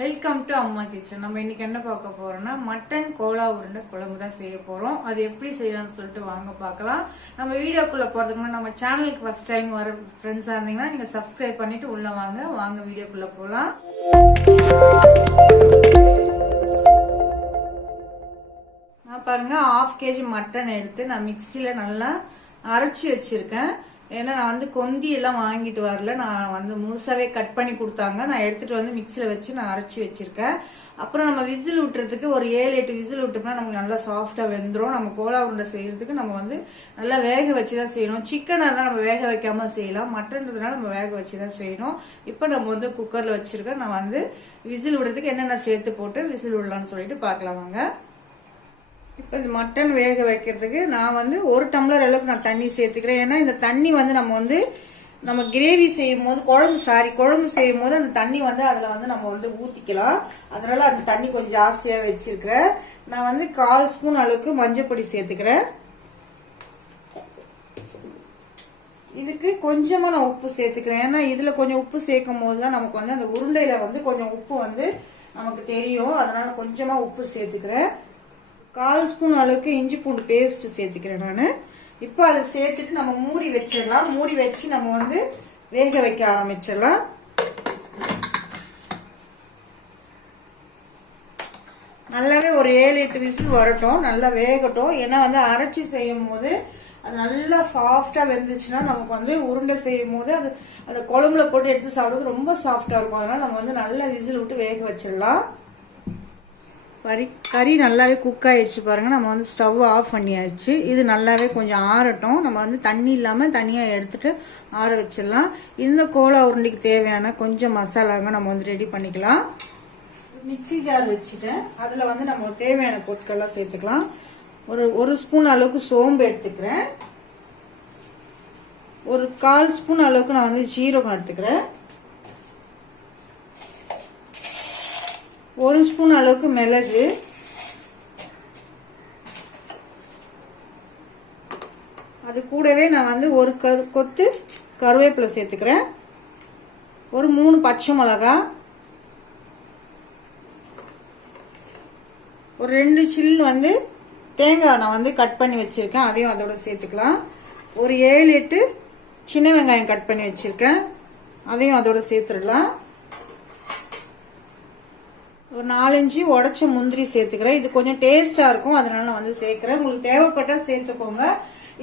Welcome to அம்மா kitchen. நம்ம இன்னைக்கு என்ன பார்க்க போறோம்னா மட்டன் கோலா உருண்டை குழம்பு தான் செய்ய போறோம். அது எப்படி செய்யலாம்னு சொல்லிட்டு வாங்க பார்க்கலாம். நம்ம வீடியோக்குள்ள போறதுக்கு முன்னாடி நம்ம சேனலுக்கு ஃபர்ஸ்ட் டைம் வர ஃப்ரெண்ட்ஸா இருந்தீங்கன்னா நீங்க சப்ஸ்கிரைப் பண்ணிட்டு உள்ள வாங்க வீடியோக்குள்ள போலாம். நான் பாருங்க 1/2 kg மட்டன் எடுத்து நான் மிக்சியில நல்லா அரைச்சி வச்சிருக்கேன். ஏன்னா நான் கொந்தி எல்லாம் வாங்கிட்டு வரல, நான் முழுசாவே கட் பண்ணி கொடுத்தாங்க. நான் எடுத்துட்டு மிக்சியில வச்சு நான் அரைச்சி வச்சிருக்கேன். அப்புறம் நம்ம விசில் விட்டுறதுக்கு ஒரு 7-8 விசில் விட்டோம்னா நமக்கு நல்லா சாஃப்டா வெந்துடும். நம்ம கோலா உருண்டை செய்யறதுக்கு நம்ம நல்லா வேக வச்சுதான் செய்யணும். சிக்கனா தான் நம்ம வேக வைக்காம செய்யலாம், மட்டன்றதுனால நம்ம வேக வச்சுதான் செய்யணும். இப்போ நம்ம குக்கர்ல வச்சிருக்கேன். நான் விசில் விடுறதுக்கு என்னென்ன சேர்த்து போட்டு விசில் விடலாம்னு சொல்லிட்டு பார்க்கலாம் வாங்க. இப்போ இந்த மட்டன் வேக வைக்கிறதுக்கு நான் 1 டம்ளர் அளவுக்கு நான் தண்ணி சேர்த்துக்கிறேன். ஏன்னா இந்த தண்ணி நம்ம கிரேவி செய்யும் போது குழம்பு செய்யும் போது அந்த தண்ணி அதுல நம்ம ஊத்திக்கலாம். அதனால அந்த தண்ணி கொஞ்சம் ஜாஸ்தியா வச்சிருக்கிறேன். நான் 1/4 ஸ்பூன் அளவுக்கு மஞ்சள் பொடி சேர்த்துக்கிறேன். இதுக்கு கொஞ்சமா நான் உப்பு சேர்த்துக்கிறேன். ஏன்னா இதுல கொஞ்சம் உப்பு சேர்க்கும் போதுதான் நமக்கு அந்த உருண்டையில கொஞ்சம் உப்பு நமக்கு தெரியும். அதனால கொஞ்சமா உப்பு சேர்த்துக்கிறேன். 1/4 ஸ்பூன் அளவுக்கு இஞ்சி பூண்டு பேஸ்ட் சேர்த்துக்கிறேன் நான். இப்போ அதை சேர்த்துட்டு நம்ம மூடி வச்சிடலாம். மூடி வச்சு நம்ம வேக வைக்க ஆரம்பிச்சிடலாம். நல்லாவே ஒரு 7-8 விசில் வரட்டும், நல்லா வேகட்டும். ஏன்னா அரைச்சி செய்யும் போது அது நல்லா சாஃப்டா வெந்துச்சுன்னா நமக்கு உருண்டை செய்யும் போது அது அந்த குழம்புல போட்டு எடுத்து சாப்பிடுறது ரொம்ப சாஃப்டா இருக்கும். அதனால நம்ம நல்லா விசில் விட்டு வேக வச்சிடலாம். கறி நல்லாவே குக் ஆயிடுச்சு பாருங்க. நம்ம ஸ்டவ் ஆஃப் பண்ணியாச்சு. இது நல்லாவே கொஞ்சம் ஆறட்டும். நம்ம தண்ணி இல்லாம தனியா எடுத்துட்டு ஆற வச்சிடலாம். இந்த கோலா உருண்டைக்கு தேவையான கொஞ்சம் மசாலாங்க நம்ம ரெடி பண்ணிக்கலாம். மிக்சி ஜார் வச்சுட்டேன். அதுல நம்ம தேவையான பொருட்கள்லாம் சேர்த்துக்கலாம். ஒரு ஸ்பூன் அளவுக்கு சோம்பு எடுத்துக்கிறேன். ஒரு 1/4 ஸ்பூன் அளவுக்கு நான் ஜீரகம் எடுத்துக்கிறேன். 1 ஸ்பூன் அளவுக்கு மிளகு, அது கூடவே நான் ஒரு கொத்து கருவேப்பிலை சேர்த்துக்கிறேன். ஒரு 3 பச்சை மிளகாய், ஒரு 2 சில் தேங்காய் நான் கட் பண்ணி வச்சிருக்கேன், அதையும் அதோட சேர்த்துக்கலாம். ஒரு 7-8 சின்ன வெங்காயம் கட் பண்ணி வச்சிருக்கேன், அதையும் அதோட சேர்த்துடலாம். ஒரு 4-5 உடைச்ச முந்திரி சேர்த்துக்கிறேன். இது கொஞ்சம் டேஸ்டா இருக்கும், அதனால நான் சேர்க்கிறேன். உங்களுக்கு தேவைப்பட்டா சேர்த்துக்கோங்க,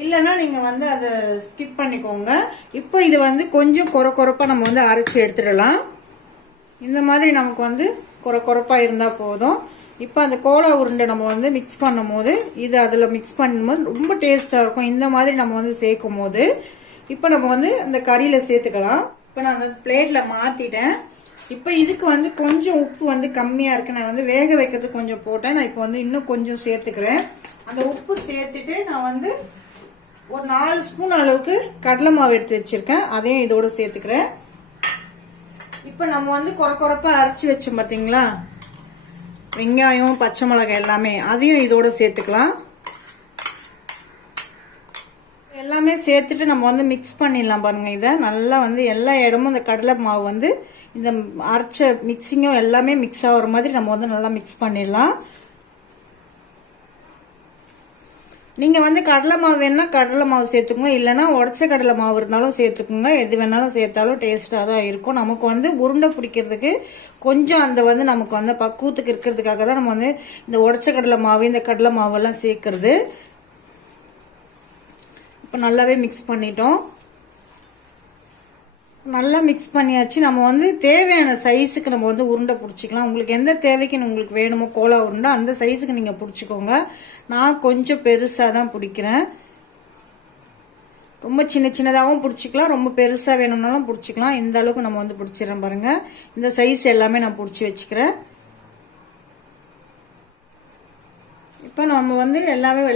இல்லைன்னா நீங்க அதை ஸ்கிப் பண்ணிக்கோங்க. இப்போ இது கொஞ்சம் கொரப்பா நம்ம அரைச்சி எடுத்துடலாம். இந்த மாதிரி நமக்கு கொரப்பா இருந்தா போதும். இப்போ அந்த கோலா உருண்டை நம்ம மிக்ஸ் பண்ணும் போது இது அதுல மிக்ஸ் பண்ணும்போது ரொம்ப டேஸ்டா இருக்கும். இந்த மாதிரி நம்ம சேர்க்கும் போது இப்போ நம்ம அந்த கறியில சேர்த்துக்கலாம். இப்போ நான் பிளேட்ல மாத்திட்டேன். இப்போ இதுக்கு கொஞ்சம் உப்பு கம்மியா இருக்கு. நான் வேக வைக்கிறதுக்கு கொஞ்சம் போட்டேன். நான் இப்போ இன்னும் கொஞ்சம் சேர்த்துக்கிறேன். அந்த உப்பு சேர்த்துட்டு நான் ஒரு 4 ஸ்பூன் அளவுக்கு கடலை மாவு எடுத்து வச்சிருக்கேன், அதையும் இதோட சேர்த்துக்கிறேன். இப்போ நம்ம கொரப்பா அரைச்சி வச்சோம் பாத்தீங்களா, வெங்காயம் பச்சை மிளகாய் எல்லாமே, அதையும் இதோட சேர்த்துக்கலாம். எல்லாமே சேர்த்துட்டு நம்ம மிக்ஸ் பண்ணிடலாம் பாருங்க. இதை நல்லா எல்லா இடமும் இந்த கடலை மாவு இந்த அரைச்ச மிக்சிங்கும் எல்லாமே மிக்ஸ் ஆகிற மாதிரி நம்ம நல்லா மிக்ஸ் பண்ணிடலாம். நீங்க கடலை மாவு வேணா கடலை மாவு சேர்த்துக்கோங்க, இல்லைன்னா உடச்ச கடலை மாவு இருந்தாலும் சேர்த்துக்கோங்க. எது வேணாலும் சேர்த்தாலும் டேஸ்டா தான் இருக்கும். நமக்கு உருண்டை பிடிக்கிறதுக்கு கொஞ்சம் அந்த நமக்கு பக்குவத்துக்கு இருக்கிறதுக்காக தான் நம்ம இந்த உடச்ச கடலை மாவு இந்த கடலை மாவு எல்லாம் சேர்க்கறது. இப்போ நல்லாவே மிக்ஸ் பண்ணிட்டோம். நல்லா மிக்ஸ் பண்ணியாச்சு. நம்ம தேவையான சைஸுக்கு நம்ம உருண்டை பிடிச்சிக்கலாம். உங்களுக்கு எந்த தேவைக்கு உங்களுக்கு வேணுமோ கோலா உருண்டை அந்த சைஸுக்கு நீங்க பிடிச்சிக்கோங்க. நான் கொஞ்சம் பெருசா தான் பிடிக்கிறேன். ரொம்ப சின்னதாகவும் பிடிச்சிக்கலாம், ரொம்ப பெருசா வேணும்னாலும் பிடிச்சிக்கலாம். இந்த அளவுக்கு நம்ம பிடிச்சிடறோம் பாருங்க. இந்த சைஸ் எல்லாமே நான் பிடிச்சி வச்சுக்கிறேன். இப்ப நம்ம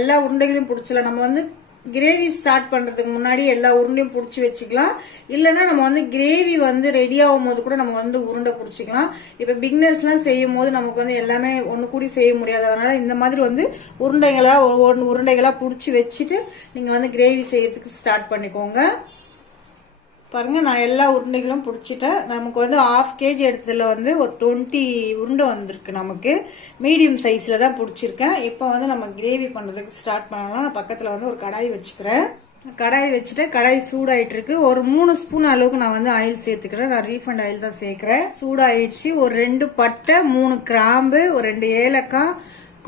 எல்லா உருண்டைகளையும் பிடிச்சலாம். நம்ம கிரேவி ஸ்டார்ட் பண்றதுக்கு முன்னாடி எல்லா உருண்டையும் புடிச்சு வச்சுக்கலாம். இல்லைன்னா நம்ம கிரேவி ரெடி ஆகும் போது கூட நம்ம உருண்டை புடிச்சுக்கலாம். இப்ப பிகினர்ஸ் எல்லாம் செய்யும் போது நமக்கு எல்லாமே ஒண்ணு கூடி செய்ய முடியாது. அதனால இந்த மாதிரி உருண்டைகளா புடிச்சு வச்சுட்டு நீங்க கிரேவி செய்யறதுக்கு ஸ்டார்ட் பண்ணிக்கோங்க. பாருங்க நான் எல்லா உருண்டைகளும் பிடிச்சிட்டேன். நமக்கு வந்து 1/2 kg எடுத்ததுல வந்து ஒரு 20 உருண்டை வந்திருக்கு. நமக்கு மீடியம் சைஸ்ல தான் பிடிச்சிருக்கேன். இப்போ வந்து நம்ம கிரேவி பண்றதுக்கு ஸ்டார்ட் பண்ணலாம். நான் பக்கத்துல வந்து ஒரு கடாய் வச்சுக்கிறேன். கடாய் வச்சுட்டு கடாய் சூடாயிட்டு இருக்கு. ஒரு 3 ஸ்பூன் அளவுக்கு நான் வந்து ஆயில் சேர்த்துக்கிறேன். நான் ரீஃபண்ட் ஆயில் தான் சேர்க்கிறேன். சூடாயிடுச்சு. ஒரு 2 பட்டை, 3 கிராம்பு, ஒரு 2 ஏலக்காய்,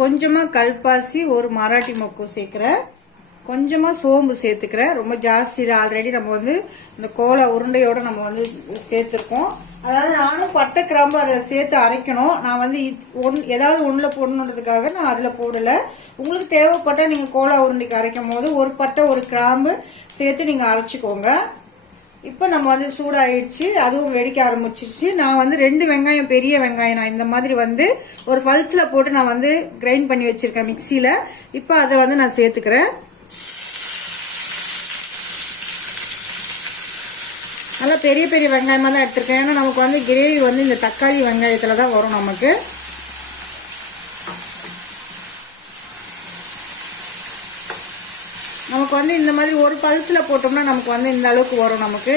கொஞ்சமா கல்பாசி, ஒரு மராட்டி மொக்கு சேர்க்கிறேன். கொஞ்சமா சோம்பு சேர்த்துக்கிறேன். ரொம்ப ஜாஸ்தி ஆல்ரெடி நம்ம வந்து இந்த கோலா உருண்டையோட நம்ம வந்து சேர்த்துருக்கோம். அதாவது நானும் பட்டை கிராம்பு அதை சேர்த்து அரைக்கணும். நான் வந்து ஏதாவது ஒண்ணுல போடணுன்றதுக்காக நான் அதுல போடல. உங்களுக்கு தேவைப்பட்ட நீங்க கோலா உருண்டைக்கு அரைக்கும் போது ஒரு பட்டை ஒரு கிராம்பு சேர்த்து நீங்க அரைச்சிக்கோங்க. இப்ப நம்ம வந்து சூடாயிடுச்சு. அதுவும் வெடிக்க ஆரம்பிச்சிருச்சு. நான் வந்து 2 வெங்காயம், பெரிய வெங்காயம் நான் இந்த மாதிரி வந்து ஒரு பல்ஸ்ல போட்டு நான் வந்து கிரைண்ட் பண்ணி வச்சிருக்கேன் மிக்சியில. இப்ப அதை வந்து நான் சேர்த்துக்கிறேன். நல்லா பெரிய பெரிய வெங்காயமா தான் எடுத்திருக்கேன். ஏன்னா நமக்கு வந்து கிரேவி வந்து இந்த தக்காளி வெங்காயத்துல தான் வரும். நமக்கு வந்து இந்த மாதிரி ஒரு பல்ஸ்ல போட்டோம்னா நமக்கு வந்து இந்த அளவுக்கு வரும். நமக்கு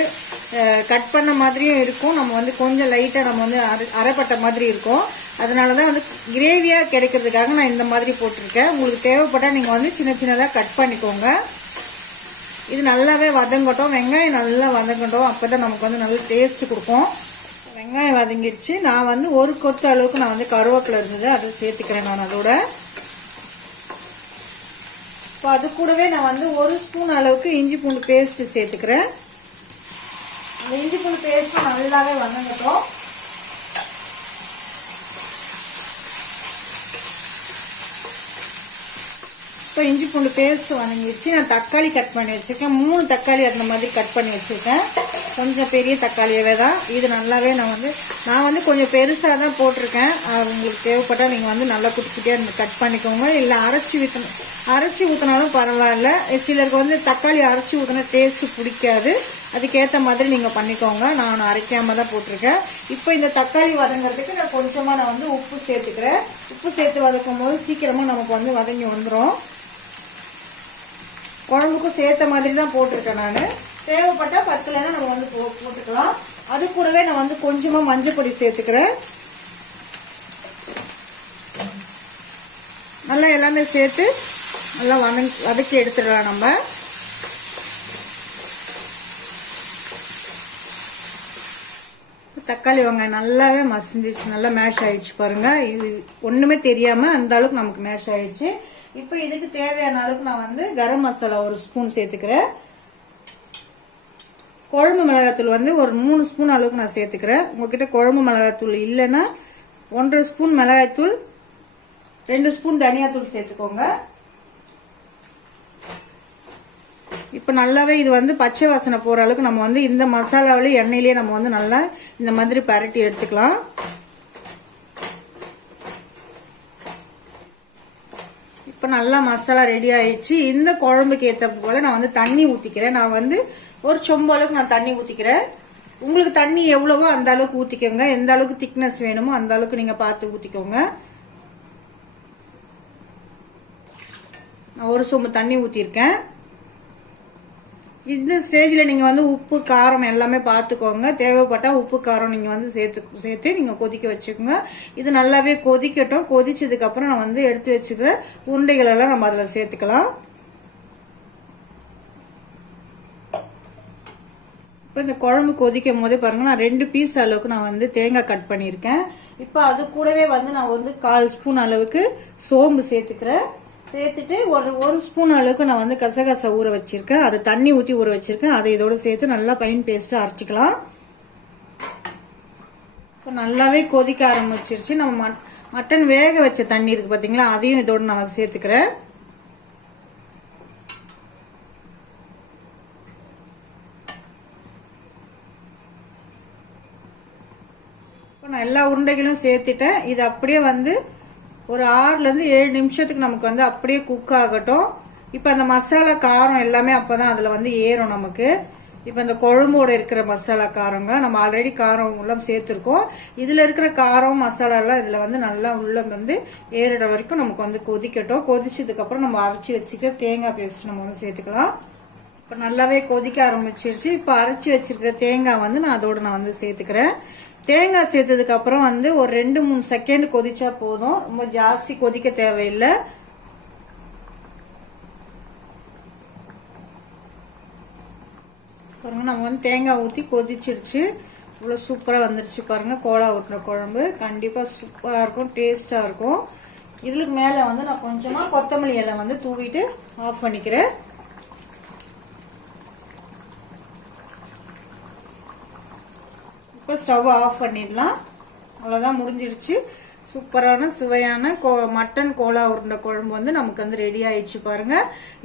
கட் பண்ண மாதிரியும் இருக்கும். நம்ம வந்து கொஞ்சம் லைட்டா நம்ம வந்து அரைப்பட்ட மாதிரி இருக்கும். அதனாலதான் வந்து கிரேவியா கிடைக்கிறதுக்காக நான் இந்த மாதிரி போட்டிருக்கேன். உங்களுக்கு தேவைப்பட்டா நீங்க வந்து சின்ன சின்னதா கட் பண்ணிக்கோங்க. இது நல்லாவே வதங்கட்டும். வெங்காயம் நல்லா வதங்கட்டும். அப்பதான் நமக்கு வந்து நல்ல டேஸ்ட் கொடுக்கும். வெங்காயம் வதங்கிடுச்சு. நான் வந்து ஒரு கொத்து அளவுக்கு நான் வந்து கருவேப்பிலை இருந்தது, அதை சேர்த்துக்கிறேன் நான் அதோட. இப்போ அது கூடவே நான் வந்து 1 ஸ்பூன் அளவுக்கு இஞ்சி பூண்டு பேஸ்ட் சேர்த்துக்கிறேன். அந்த இஞ்சி பூண்டு பேஸ்ட் நல்லாவே வதங்கட்டும். இப்போ இஞ்சி பூண்டு பேஸ்ட் வதங்கிடுச்சு. நான் தக்காளி கட் பண்ணி வச்சிருக்கேன். 3 தக்காளி அந்த மாதிரி கட் பண்ணி வச்சிருக்கேன். கொஞ்சம் பெரிய தக்காளியவே தான். இது நல்லாவே நான் வந்து கொஞ்சம் பெருசா தான் போட்டிருக்கேன். உங்களுக்கு தேவைப்பட்டா நீங்க வந்து நல்லா குட்டி குட்டியா கட் பண்ணிக்கோங்க. இல்ல அரைச்சி ஊத்தினாலும் பரவாயில்ல. சிலருக்கு வந்து தக்காளி அரைச்சி ஊத்தினா டேஸ்ட் பிடிக்காது. அதுக்கேற்ற மாதிரி நீங்க பண்ணிக்கோங்க. நான் அரைக்காம தான் போட்டிருக்கேன். இப்போ இந்த தக்காளி வதங்கிறதுக்கு நான் கொஞ்சமா நான் வந்து உப்பு சேர்த்துக்கிறேன். உப்பு சேர்த்து வதக்கும் போது சீக்கிரமா நமக்கு வந்து வதங்கி வந்துடும். குழம்புக்கும் சேர்த்த மாதிரி தான் போட்டிருக்கேன் நான். தேவைப்பட்டா பத்தலைன்னா நம்ம வந்து போட்டுக்கலாம். அது கூடவே நான் வந்து கொஞ்சமா மஞ்சள் பொடி சேர்த்துக்கிறேன். நல்லா எல்லாமே சேர்த்து நல்லா வதக்கி எடுத்துடலாம் நம்ம. தக்காளி வெங்காயம் நல்லாவே மசிஞ்சிச்சு, நல்லா மேஷ் ஆயிடுச்சு பாருங்க. இது ஒண்ணுமே தெரியாம அந்த அளவுக்கு நமக்கு மேஷ் ஆயிடுச்சு. இப்ப இதுக்கு தேவையான அளவுக்கு நான் வந்து கரம் மசாலா 1 ஸ்பூன் சேர்த்துக்கிறேன். குழம்பு மிளகாத்தூள் வந்து ஒரு 3 ஸ்பூன் அளவுக்கு நான் சேர்த்துக்கிறேன். உங்ககிட்ட குழம்பு மிளகாத்தூள் இல்லைன்னா 1.5 ஸ்பூன் மிளகாய்த்தூள், 2 ஸ்பூன் தனியாத்தூள் சேர்த்துக்கோங்க. இப்ப நல்லாவே இது வந்து பச்சை வாசனை போற அளவுக்கு நம்ம வந்து இந்த மசாலாவில எண்ணெயிலேயே நம்ம வந்து நல்லா இந்த மாதிரி பரட்டி எடுத்துக்கலாம். இப்ப நல்லா மசாலா ரெடி ஆயிடுச்சு. இந்த குழம்புக்கு ஏற்ற போல நான் வந்து தண்ணி ஊத்திக்கிறேன். நான் வந்து ஒரு சொம்பு அளவுக்கு நான் தண்ணி ஊத்திக்கிறேன். உங்களுக்கு தண்ணி எவ்வளவோ அந்த அளவுக்கு ஊத்திக்கோங்க. எந்த அளவுக்கு திக்னஸ் வேணுமோ அந்த அளவுக்கு நீங்க பார்த்து ஊத்திக்கோங்க. நான் ஒரு சொம்பு தண்ணி ஊத்திருக்கேன். இந்த ஸ்டேஜ்ல நீங்க வந்து உப்பு காரம் எல்லாமே பார்த்துக்கோங்க. தேவைப்பட்டா உப்பு காரம் நீங்க வந்து சேர்த்து நீங்க கொதிக்க வச்சுக்கோங்க. இது நல்லாவே கொதிக்கட்டும். கொதிச்சதுக்கு அப்புறம் நான் வந்து எடுத்து வச்சுக்கிற உருண்டைகள் எல்லாம் நம்ம அதுல சேர்த்துக்கலாம். இப்ப இந்த குழம்பு கொதிக்கும் போதே பாருங்க, நான் 2 பீஸ் அளவுக்கு நான் வந்து தேங்காய் கட் பண்ணிருக்கேன். இப்ப அது கூடவே வந்து நான் வந்து 1/4 ஸ்பூன் அளவுக்கு சோம்பு சேர்த்துக்கிறேன். சேர்த்துட்டு ஒரு ஸ்பூன் அளவுக்கு நான் வந்து கசகசா ஊற வச்சிருக்கேன். அதை தண்ணி ஊற்றி ஊற வச்சிருக்கேன். அதை இதோட சேர்த்து நல்லா பைன் பேஸ்டா அரைச்சிக்கலாம். இப்போ நல்லாவே கொதிக்க ஆரம்பிச்சிருச்சு. நம்ம மட்டன் வேக வச்ச தண்ணி இருக்கு பாத்தீங்களா, அதையும் இதோட நான் சேர்த்துக்கிறேன். இப்போ நான் எல்லா உருண்டைகளும் சேர்த்துட்டேன். இது அப்படியே வந்து ஒரு 6 ல இருந்து 7 நிமிஷத்துக்கு நமக்கு வந்து அப்படியே குக் ஆகட்டும். இப்ப அந்த மசாலா காரம் எல்லாமே அப்பதான் அதுல வந்து ஏறும் நமக்கு. இப்ப இந்த குழம்போட இருக்கிற மசாலா காரங்க நம்ம ஆல்ரெடி காரம் உள்ள சேர்த்திருக்கோம். இதுல இருக்கிற காரம் மசாலா எல்லாம் இதுல வந்து நல்லா உள்ள வந்து ஏறுற வரைக்கும் நமக்கு வந்து கொதிக்கட்டும். கொதிச்சதுக்கு அப்புறம் நம்ம அரைச்சி வச்சுக்கிற தேங்காய் பேஸ்ட் நம்ம வந்து சேர்த்துக்கலாம். இப்போ நல்லாவே கொதிக்க ஆரம்பிச்சிருச்சு. இப்போ அரைச்சி வச்சிருக்கிற தேங்காய் வந்து நான் அதோட வந்து சேர்த்துக்கிறேன். தேங்காய் சேர்த்ததுக்கு அப்புறம் வந்து ஒரு 2-3 செகண்ட் கொதிச்சா போதும், ரொம்ப ஜாஸ்தி கொதிக்க தேவையில்லை. பாருங்க நம்ம வந்து தேங்காய் ஊற்றி கொதிச்சிருச்சு. இவ்வளோ சூப்பராக வந்துருச்சு பாருங்க. கோலா உருண்டை குழம்பு கண்டிப்பாக சூப்பராக இருக்கும், டேஸ்டாக இருக்கும். இதுக்கு மேலே வந்து நான் கொஞ்சமாக கொத்தமல்லி இலை வந்து தூவிட்டு ஆஃப் பண்ணிக்கிறேன். இப்போ ஸ்டவ் ஆஃப் பண்ணிடலாம். அவ்வளோதான், முடிஞ்சிடுச்சு. சூப்பரான சுவையான மட்டன் கோலா உருண்டை குழம்பு வந்து நமக்கு வந்து ரெடி ஆயிடுச்சு பாருங்க.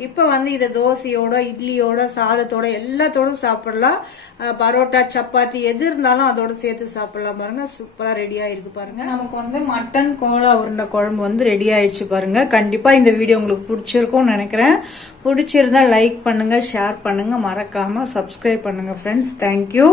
இப்போ வந்து இதை தோசையோட, இட்லியோட, சாதத்தோட எல்லாத்தோடும் சாப்பிடலாம். பரோட்டா, சப்பாத்தி எது இருந்தாலும் அதோட சேர்த்து சாப்பிடலாம் பாருங்க. சூப்பரா ரெடி ஆயிருக்கு பாருங்க. நமக்கு வந்து மட்டன் கோலா உருண்டை குழம்பு வந்து ரெடி ஆயிடுச்சு பாருங்க. கண்டிப்பா இந்த வீடியோ உங்களுக்கு பிடிச்சிருக்கும்னு நினைக்கிறேன். பிடிச்சிருந்தா லைக் பண்ணுங்க, ஷேர் பண்ணுங்க, மறக்காம சப்ஸ்கிரைப் பண்ணுங்க ஃப்ரெண்ட்ஸ். தேங்க்யூ.